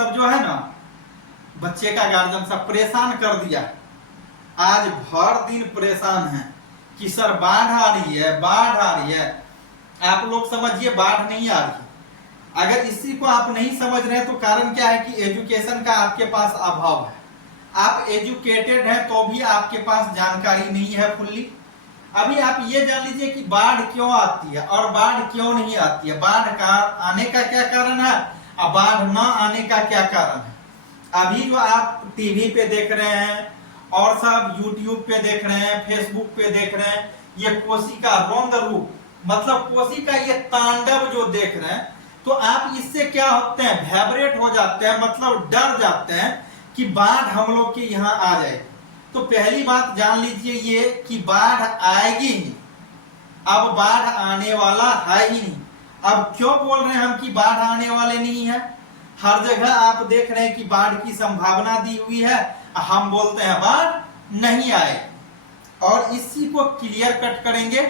सब जो है ना, बच्चे का गार्जियन सब परेशान कर दिया। आज भर दिन परेशान है कि सर बाढ़ आ रही है, बाढ़ आ रही है। आप लोग समझिए बाढ़ नहीं आ रही है। अगर इसी को आप नहीं समझ रहे हैं तो कारण क्या है कि एजुकेशन का आपके पास अभाव है। आप एजुकेटेड हैं तो भी आपके पास जानकारी नहीं है फुल्ली। अभी आप ये जान लीजिए कि बाढ़ क्यों आती है और बाढ़ क्यों नहीं आती है, बाढ़ का आने का क्या कारण है और बाढ़ न आने का क्या कारण है। अभी जो आप टीवी पे देख रहे हैं और सब यूट्यूब पे देख रहे हैं, फेसबुक पे देख रहे हैं, ये कोसी का रौद्र रूप, मतलब कोसी का ये तांडव जो देख रहे हैं, तो आप इससे क्या होते हैं, वाइब्रेट हो जाते हैं, मतलब डर जाते हैं कि बाढ़ हम लोग के यहाँ आ जाए। तो पहली बात जान लीजिए ये कि बाढ़ आएगी ही, अब बाढ़ आने वाला है ही नहीं। अब क्यों बोल रहे हैं हम कि बाढ़ आने वाले नहीं है, हर जगह आप देख रहे हैं कि बाढ़ की संभावना दी हुई है, हम बोलते हैं बाढ़ नहीं आए। और इसी को क्लियर कट करेंगे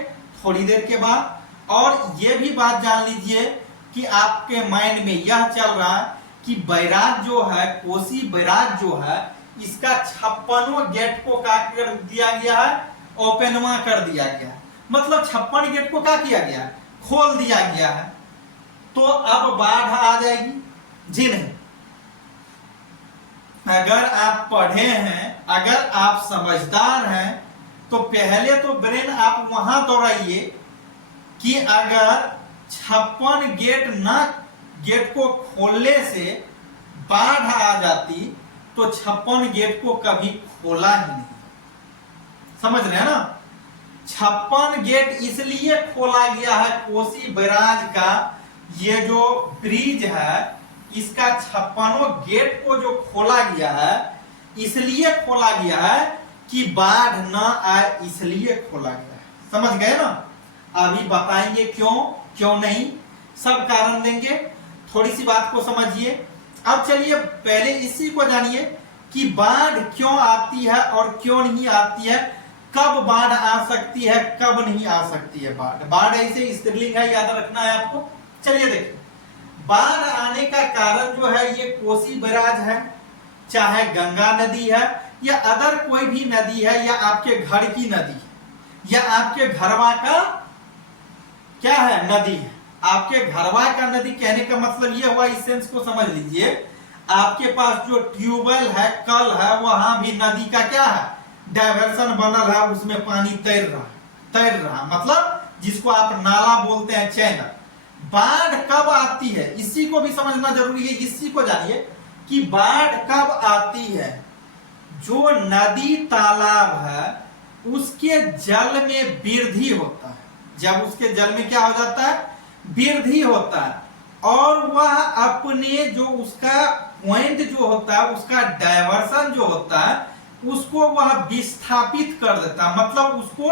थोड़ी देर के बाद। और ये भी बात जान लीजिए कि आपके माइंड में यह चल रहा है कि बैराज जो है, कोसी बैराज जो है, इसका 56 गेट को क्या कर दिया गया है, ओपनवा कर दिया गया है। मतलब 56 गेट को क्या किया गया है, खोल दिया गया है। तो अब बाढ़ आ जाएगी जी नहीं। अगर आप पढ़े हैं, अगर आप समझदार हैं, तो पहले तो ब्रेन आप वहां दौड़ाइए कि अगर 56 गेट को खोलने से बाढ़ आ जाती तो 56 गेट को कभी खोला ही नहीं। समझ रहे हैं ना, 56 गेट इसलिए खोला गया है, कोसी बैराज का ये जो ब्रिज है, इसका 56 गेट को जो खोला गया है, इसलिए खोला गया है कि बाढ़ ना आए, इसलिए खोला गया है। समझ गए ना। अभी बताएंगे क्यों नहीं, सब कारण देंगे। थोड़ी सी बात को समझिए। अब चलिए पहले इसी को जानिए कि बाढ़ क्यों आती है और क्यों नहीं आती है, कब बाढ़ आ सकती है, कब नहीं आ सकती है बाढ़। बाढ़ ऐसे स्त्रीलिंग है, याद रखना है आपको। चलिए देखिए, बाढ़ आने का कारण जो है ये कोसी बैराज है, चाहे गंगा नदी है या अदर कोई भी नदी है, या आपके घर की नदी है, या आपके घरवा का क्या है, नदी है। आपके घरवा का नदी कहने का मतलब ये हुआ, इस सेंस को समझ लीजिए, आपके पास जो ट्यूबवेल है, कल है, वहां भी नदी का क्या है, डायवर्सन बनल है, उसमें पानी तैर रहा, मतलब जिसको आप नाला बोलते हैं, चैनल। बाढ़ कब आती है इसी को भी समझना जरूरी है। इसी को जानिए कि बाढ़ कब आती है, जो नदी तालाब है उसके जल में वृद्धि होता है। जब उसके जल में क्या हो जाता है, वृद्धि होता है, और वह अपने जो उसका पॉइंट जो होता है, उसका डायवर्सन जो होता है, उसको वह विस्थापित कर देता है, मतलब उसको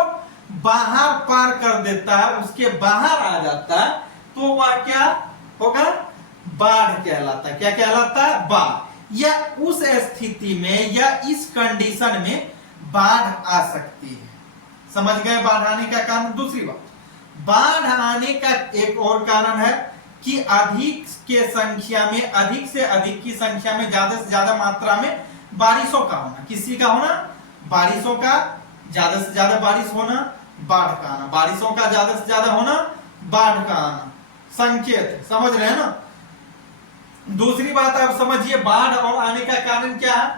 बाहर पार कर देता है, उसके बाहर आ जाता है, तो वह क्या होगा, बाढ़ कहलाता है। क्या कहलाता है, बाढ़। या उस स्थिति में या इस कंडीशन में बाढ़ आ सकती है। समझ गए बाढ़ आने का कारण। दूसरी बात, बाढ़ आने का एक और कारण है कि अधिक से अधिक की संख्या में, ज्यादा से ज्यादा मात्रा में बारिशों का होना। किसी का होना, बारिशों का ज्यादा से ज्यादा बारिश होना, बाढ़ का आना। बारिशों का ज्यादा से ज्यादा होना, बाढ़ का आना संकेत। समझ रहे हैं ना। दूसरी बात आप समझिए, बाढ़ और आने का कारण क्या है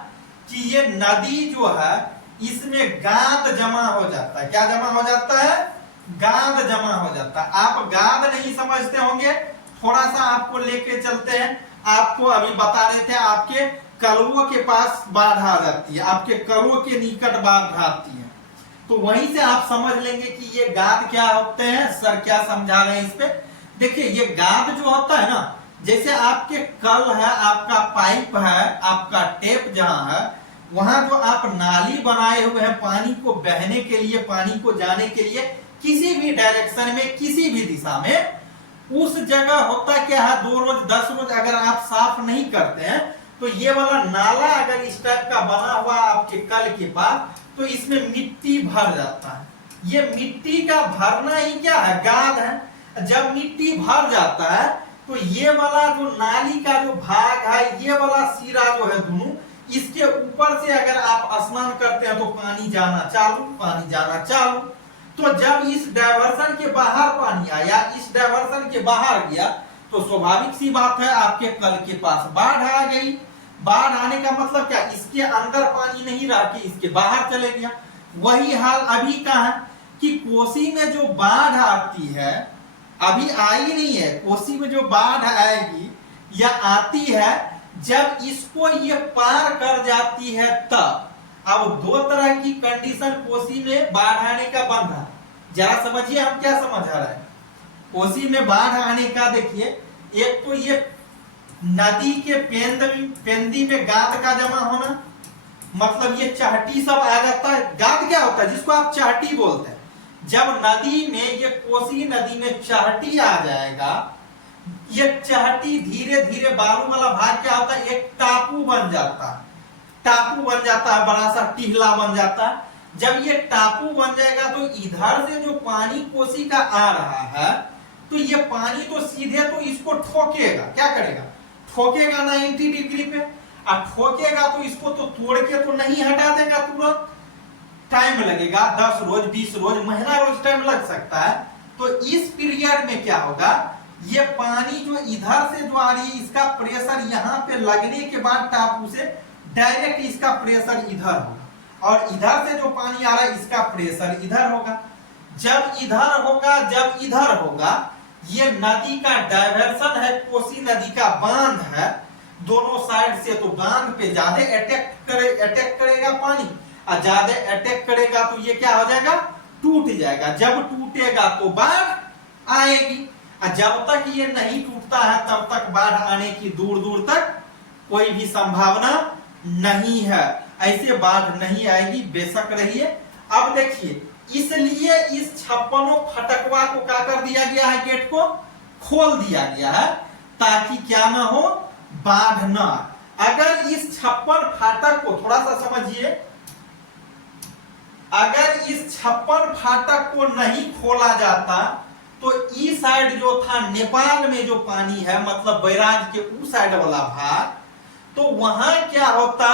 कि ये नदी जो है, इसमें गाद जमा हो जाता है। क्या जमा हो जाता है, गाद जमा हो जाता है। आप गाद नहीं समझते होंगे, थोड़ा सा आपको लेके चलते हैं। आपको अभी बता रहे थे, आपके कलुओं के पास बाढ़ आ जाती है, आपके कलुओं के निकट बाढ़ आती है, तो वहीं से आप समझ लेंगे कि ये गाद क्या होते हैं। सर क्या समझा रहे हैं इस पे, देखिए ये गाद जो होता है ना, जैसे आपके कल है, आपका पाइप है, आपका टेप जहां है, वहां जो आप नाली बनाए हुए हैं पानी को बहने के लिए, पानी को जाने के लिए, किसी भी डायरेक्शन में, किसी भी दिशा में, उस जगह होता क्या है, 2 रोज 10 रोज अगर आप साफ नहीं करते हैं, तो ये वाला नाला अगर इस टाइप का बना हुआ आपके कल के पास, तो इसमें मिट्टी भर जाता है। ये मिट्टी का भरना ही क्या है, गाद है। जब मिट्टी भर जाता है तो ये वाला जो नाली का जो भाग है, ये वाला सिरा जो है दोनों, इसके ऊपर से अगर आप स्नान करते हैं तो पानी जाना चालू, पानी जाना चालू। तो जब इस डायवर्सन के बाहर पानी आया, इस डायवर्सन के बाहर गया, तो स्वाभाविक सी बात है आपके कल के पास बाढ़ आ गई। बाढ़ आने का मतलब क्या, इसके अंदर पानी नहीं रह के इसके बाहर चले गया। वही हाल अभी का है कि कोसी में जो बाढ़ आती है, अभी आई नहीं है, कोसी में जो बाढ़ आएगी या आती है, जब इसको ये पार कर जाती है तब। अब दो तरह की कंडीशन कोसी में बाढ़ आने का बन रहा है, जरा समझिए हम क्या समझ आ रहा है। कोसी में बाढ़ आने का देखिए, एक तो ये नदी के पेंदी में गाद का जमा होना, मतलब ये चाहटी सब आ जाता है। गाद क्या होता है, जिसको आप चाहटी बोलते हैं। जब नदी में, ये कोसी नदी में चाहटी आ जाएगा, ये चाहटी धीरे धीरे बालू वाला भाग क्या होता है, एक टापू बन जाता है। टापू बन जाता है, बड़ा सा टिहला बन जाता है। जब ये टापू बन जाएगा तो इधर से जो पानी कोसी का आ रहा है, तो ये पानी तो सीधे तो इसको ठोकेगा, क्या करेगा, ठोकेगा 90 डिग्री पे। अब ठोकेगा तो इसको तो तोड़ के तो नहीं हटा देगा तुरंत, टाइम लगेगा, 10 रोज 20 रोज महीना रोज टाइम लग सकता है। तो इस पीरियड में क्या होगा, ये पानी जो इधर से जो आ रही है, इसका प्रेशर यहाँ पे लगने के बाद टापू से डायरेक्ट इसका प्रेशर इधर होगा, और इधर से जो पानी आ रहा है इसका प्रेशर इधर होगा। जब इधर होगा, जब इधर होगा, ये नदी का डायवर्सन है, कोसी नदी का बांध है दोनों साइड से, तो बांध पे ज्यादा अटैक करेगा पानी, और ज्यादा अटैक करेगा तो ये क्या हो जाएगा, टूट जाएगा। जब टूटेगा तो बाढ़ आएगी, और जब तक ये नहीं टूटता है तब तक बाढ़ आने की दूर दूर तक कोई भी संभावना नहीं है। ऐसे बाढ़ नहीं आएगी, बेशक रहिए। अब देखिए, इसलिए इस 56 फटकवा को क्या कर दिया गया है, गेट को खोल दिया गया है, ताकि क्या ना हो, बाढ़ ना। अगर इस 56 फाटक को थोड़ा सा समझिए, अगर इस 56 फाटक को नहीं खोला जाता तो इस साइड जो था नेपाल में जो पानी है, मतलब बैराज के उस साइड वाला भाग, तो वहां क्या होता,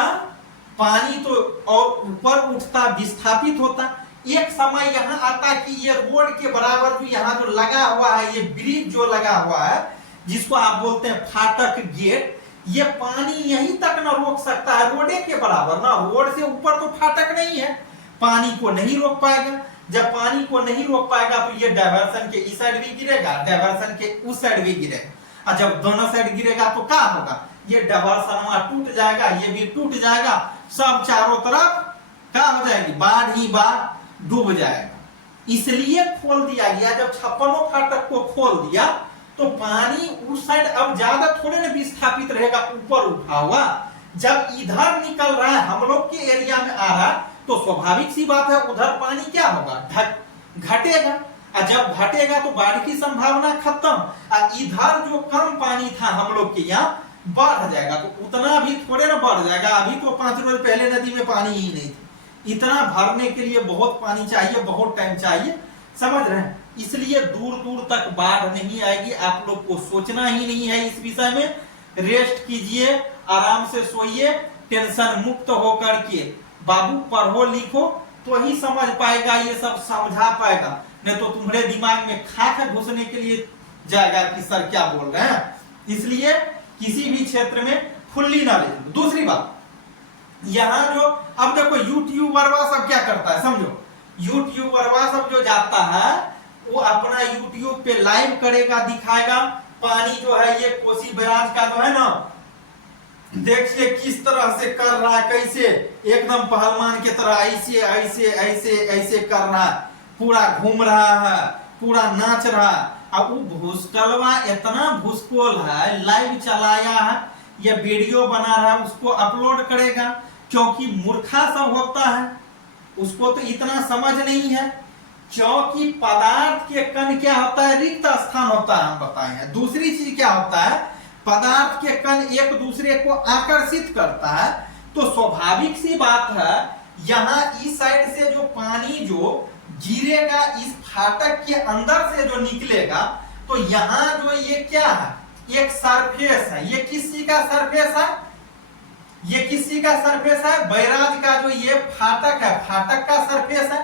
पानी तो और ऊपर उठता, विस्थापित होता। एक समय यहाँ आता कि ये रोड के बराबर जो यहाँ जो लगा हुआ है, ये ब्रिज जो लगा हुआ है, जिसको आप बोलते हैं फाटक गेट, ये पानी यहीं तक ना रोक सकता है, रोडे के बराबर ना, रोड से ऊपर तो फाटक नहीं है, पानी को नहीं रोक पाएगा। जब पानी को नहीं रोक पाएगा तो ये डायवर्सन के इस साइड भी गिरेगा, डायवर्सन के उस साइड भी गिरेगा, और जब दोनों साइड गिरेगा तो क्या होगा, ये डायवर्सन टूट जाएगा, ये भी टूट जाएगा, सब चारों तरफ क्या हो जाएगी, बाढ़ ही बाढ़, डूब जाएगा। इसलिए खोल दिया गया। जब 56 फाटक को खोल दिया तो पानी उस साइड अब ज्यादा थोड़े ना विस्थापित रहेगा, ऊपर उठा हुआ। जब इधर निकल रहा है, हम लोग के एरिया में आ रहा है, तो स्वाभाविक सी बात है उधर पानी क्या होगा, घटेगा, और जब घटेगा तो बाढ़ की संभावना खत्म। और इधर जो कम पानी था हम लोग के यहाँ, बढ़ जाएगा, तो उतना भी थोड़े ना बढ़ जाएगा। अभी तो 5 रोज पहले नदी में पानी ही नहीं था, इतना भरने के लिए बहुत पानी चाहिए, बहुत टाइम चाहिए, समझ रहे हैं। इसलिए दूर दूर तक बाढ़ नहीं आएगी, आप लोग को सोचना ही नहीं है इस विषय में। रेस्ट कीजिए, आराम से सोइए, टेंशन मुक्त होकर के बाबू पढ़ो लिखो, तो ही समझ पाएगा, ये सब समझा पाएगा, नहीं तो तुम्हारे दिमाग में खाक घुसने के लिए जाएगा कि सर क्या बोल रहे हैं। इसलिए किसी भी क्षेत्र में फुल्ली ना ले। दूसरी बात, यहाँ जो अब देखो यूट्यूबरवा सब क्या करता है, समझो, यूट्यूबरवा सब जो जाता है वो अपना यूट्यूब पे लाइव करेगा, दिखाएगा पानी जो है ये कोसी बैराज का जो है ना, देखिए किस तरह से कर रहा है, कैसे एकदम पहलवान की तरह ऐसे ऐसे ऐसे ऐसे कर रहा है, पूरा घूम रहा है, पूरा नाच रहा है। अब वो भूसकलवा इतना भूसकोल है, लाइव चलाया है, ये वीडियो बना रहा है, उसको अपलोड करेगा, क्योंकि मूर्खा सब होता है, उसको तो इतना समझ नहीं है। क्योंकि पदार्थ के कण क्या होता है, रिक्त स्थान होता है, हम बताए हैं। दूसरी चीज क्या होता है, पदार्थ के कण एक दूसरे को आकर्षित करता है, तो स्वाभाविक सी बात है यहाँ इस साइड से जो पानी जो गिरेगा, इस फाटक के अंदर से जो निकलेगा, तो यहाँ जो ये क्या है, एक सरफेस है, ये किसी का सरफेस है, ये किसी का सरफेस है, बैराज का जो ये फाटक है, फाटक का सरफेस है।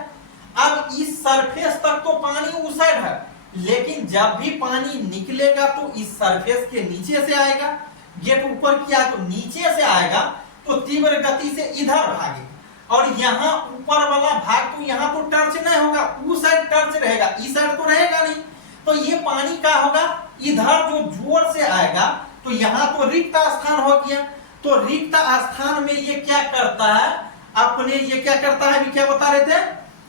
अब इस सरफेस तक तो पानी उस साइड है, लेकिन जब भी पानी निकलेगा तो इस सरफेस के नीचे से आएगा। गेट ऊपर किया तो नीचे से आएगा, तो तीव्र गति से इधर भागेगा। और यहाँ ऊपर वाला भाग तो यहाँ तो टर्च नहीं होगा, उस साइड टर्च रहेगा, इस साइड तो रहेगा नहीं। तो ये पानी का होगा, इधर जो जोर से आएगा तो यहाँ तो रिक्त स्थान हो गया। तो रिक्त स्थान में ये क्या करता है, अपने ये क्या करता है, अभी क्या बता रहे थे,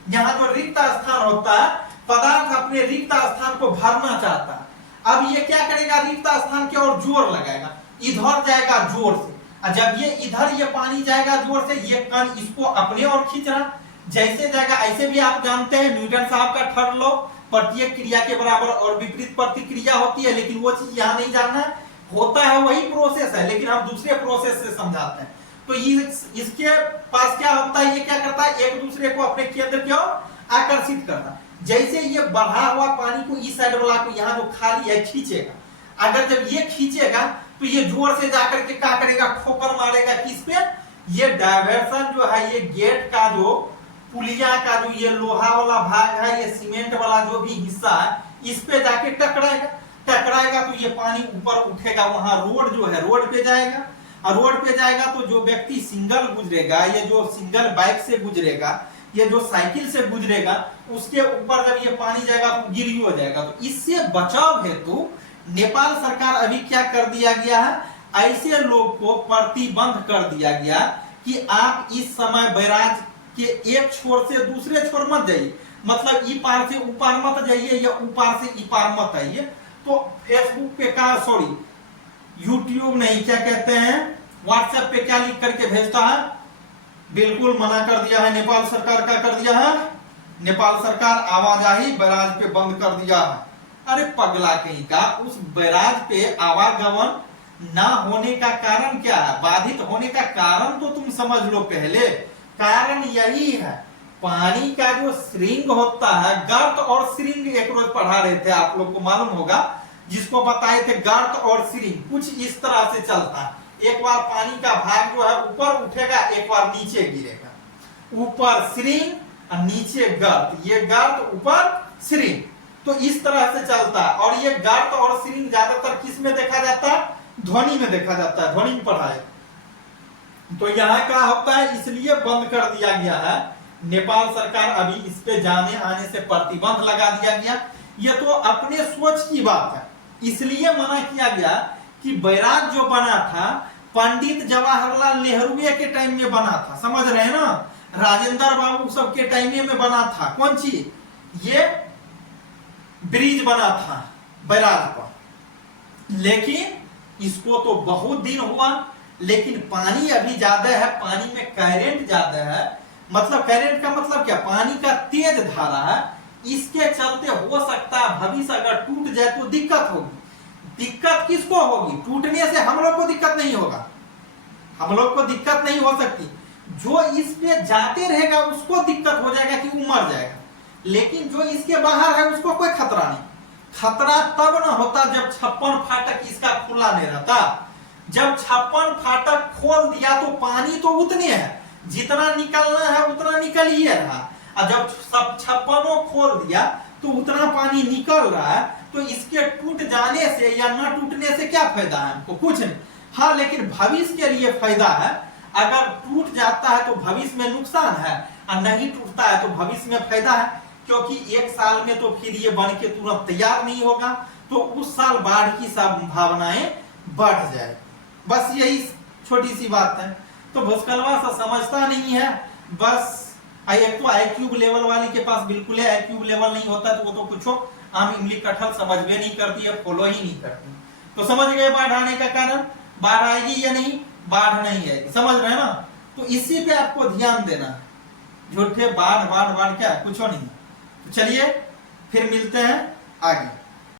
यहाँ जो रिक्त स्थान होता है, पदार्थ अपने रिक्त स्थान को भरना चाहता है। अब ये क्या करेगा, रिक्त स्थान की ओर जोर लगाएगा, इधर जाएगा जोर से। और जब ये इधर ये पानी जाएगा जोर से, ये कण इसको अपने ओर खींच रहा, जैसे जाएगा ऐसे भी आप जानते हैं न्यूटन साहब का थर्ड लॉ, प्रत्येक क्रिया के बराबर और विपरीत प्रतिक्रिया होती है। लेकिन वो चीज यहाँ नहीं जानना है, होता है वही प्रोसेस है, लेकिन हम दूसरे प्रोसेस से समझाते हैं। तो इसके पास क्या होता है, ये क्या करता है, एक दूसरे को अपने केंद्र की ओर आकर्षित करता है। जैसे ये बढ़ा हुआ पानी को इस साइड वाला को यहाँ जो खाली है खींचेगा। अगर जब ये खींचेगा तो ये जोर से जाकर के क्या करेगा, ठोकर मारेगा किस पे, ये डायवर्सन जो है, ये गेट का जो पुलिया का जो ये लोहा वाला भाग है, ये सीमेंट वाला जो भी हिस्सा है, इस पे जाके टकराएगा तो ये पानी ऊपर उठेगा। वहां रोड जो है, रोड पे जाएगा, और रोड पे जाएगा तो जो व्यक्ति सिंगल गुजरेगा, ये जो सिंगल बाइक से गुजरेगा, ये जो साइकिल से गुजरेगा, उसके ऊपर जब ये पानी जाएगा तो गिरी हो जाएगा। तो इससे बचाव हेतु नेपाल सरकार अभी क्या कर दिया गया है, ऐसे लोग को प्रतिबंध कर दिया गया कि आप इस समय बैराज के एक छोर से दूसरे छोर मत जाइए, मतलब ई पार से ऊपर मत जाइए या ऊपर से ई पार मत आइए। तो फेसबुक पे का, सॉरी यूट्यूब नहीं, क्या कहते हैं, व्हाट्सएप पे क्या लिख करके भेजता है, बिल्कुल मना कर दिया है नेपाल सरकार। क्या कर दिया है नेपाल सरकार, आवाजाही बैराज पे बंद कर दिया है। अरे पगला कहीं का, उस बैराज पे आवागमन ना होने का कारण क्या है, बाधित होने का कारण तो तुम समझ लो पहले। कारण यही है, पानी का जो श्रृंग होता है, गर्त और श्रृंग, एक रोज पढ़ा रहे थे, आप लोग को मालूम होगा, जिसको बताए थे गर्त और श्रृंग कुछ इस तरह से चलता है। एक बार पानी का भाग जो है ऊपर उठेगा, एक बार नीचे गिरेगा, ऊपर श्रृंग और नीचे गर्त, ये गर्त ऊपर श्रृंग, तो इस तरह से चलता है। और ये गर्त और श्रृंग ज्यादातर किस में देखा जाता है, ध्वनि में देखा जाता है, ध्वनि में पढ़ाए। तो यहाँ क्या होता है, इसलिए बंद कर दिया गया है नेपाल सरकार, अभी इस पे जाने आने से प्रतिबंध लगा दिया गया। ये तो अपने सोच की बात है, इसलिए मना किया गया कि बैराज जो बना था पंडित जवाहरलाल नेहरू के टाइम में बना था, समझ रहे हैं ना, राजेंद्र बाबू सबके टाइम में बना था। कौन चीज, ये ब्रिज बना था बैराज पर, लेकिन इसको तो बहुत दिन हुआ, लेकिन पानी अभी ज्यादा है, पानी में करंट ज्यादा है, मतलब करंट का मतलब क्या, पानी का तेज धारा है, इसके चलते हो सकता है भविष्य अगर टूट जाए तो दिक्कत होगी। दिक्कत किसको होगी, टूटने से हम लोग को दिक्कत नहीं होगा, हम लोग को दिक्कत नहीं हो सकती, जो इस पे जाते रहेगा उसको दिक्कत हो जाएगा कि वो मर जाएगा। लेकिन जो इसके बाहर है उसको कोई खतरा नहीं। खतरा तब ना होता जब 56 फाटक इसका खुला नहीं रहता। जब 56 फाटक खोल दिया तो पानी तो उतने है, जितना निकलना है उतना निकल ही रहा, और जब सब 56 खोल दिया तो उतना पानी निकल रहा है, तो इसके टूट जाने से या ना टूटने से क्या फायदा है हमको, कुछ नहीं। हाँ, लेकिन भविष्य के लिए फायदा है, अगर टूट जाता है तो भविष्य में नुकसान है, और नहीं टूटता है तो भविष्य में फायदा है, क्योंकि एक साल में तो फिर ये बन के तुरंत तैयार नहीं होगा, तो उस साल बाढ़ की संभावनाएं बढ़ जाए। बस यही छोटी सी बात है। तो भूस्खलवा से समझता नहीं है, बस एक तो IQ लेवल वाली के पास बिल्कुल IQ लेवल नहीं होता, तो वो तो कुछ आम इमली कटहल समझ में नहीं करती है, फॉलो ही नहीं करती। तो समझ गए बाढ़ आने का कारण, बाढ़ आएगी या नहीं, बाढ़ नहीं आएगी, समझ रहे हैं ना। तो इसी पे आपको ध्यान देना है, झूठे बाढ़ बाढ़ बाढ़ क्या कुछ नहीं। तो चलिए फिर मिलते हैं आगे।